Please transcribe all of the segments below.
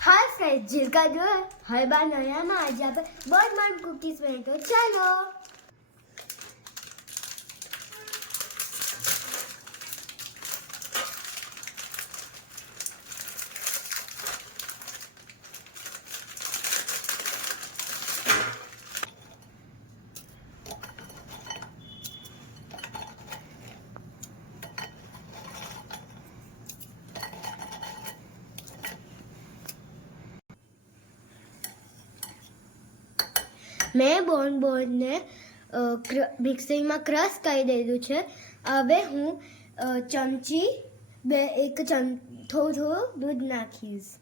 हाँ फ्रेंड्स, जिसका जो है हर बार नया ना आज यहाँ पे बहुत मन कुकीज बने तो चलो। મેં બોનને મિક્સરમાં ક્રશ કરી દીધું છે. હવે હું ચમચી થોડું દૂધ નાખીશ.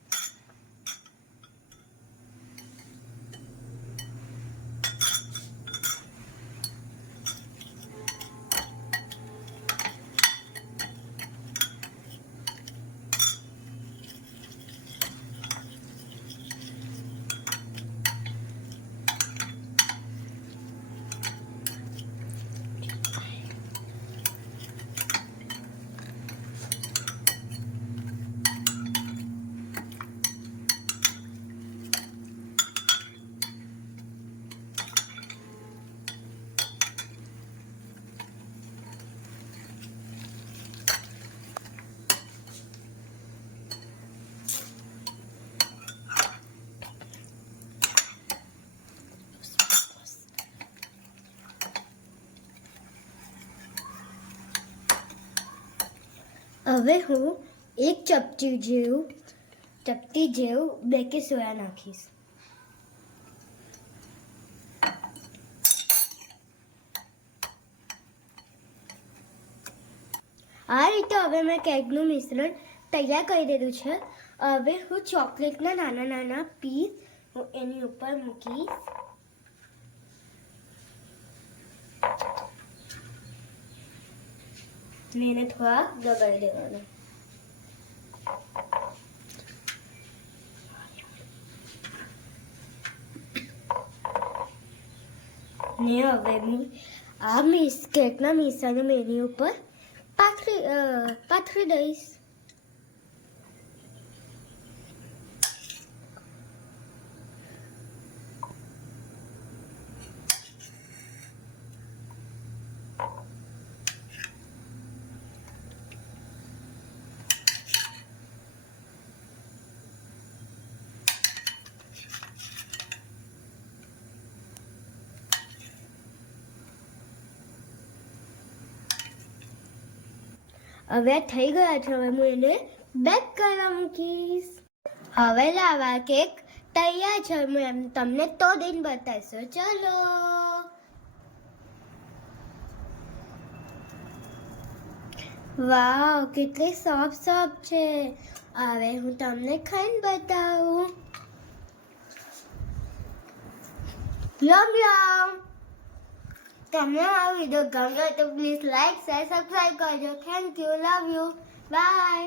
હવે હું એક ચપટી જેવું બેકિંગ સોડા નાખીશ. આ રીતે હવે મેં કેકનું મિશ્રણ તૈયાર કરી દીધું છે. હવે હું ચોકલેટના નાના નાના પીસ હું એની ઉપર મૂકીશ. ને એને થોડા દબાવી દેવાના. ને હવે હું આ કેકના મિશ્રણને એની ઉપર પાથરી દઈશ. હવે થઈ ગયા છે. હવે હું એને બેક કરવા મૂકીશ. હવે લાવા કેક તૈયાર છે. હું તમને તોડીને બતાવીશું. ચલો. વાવ, કેટલી સોફ્ટ છે. હવે હું તમને ખાઈને બતાવું. યમ યમ. તમને આ વિડીયો ગમ્યો તો પ્લીઝ લાઈક શેર સબસ્ક્રાઈબ કરજો. Thank you. Love you. By.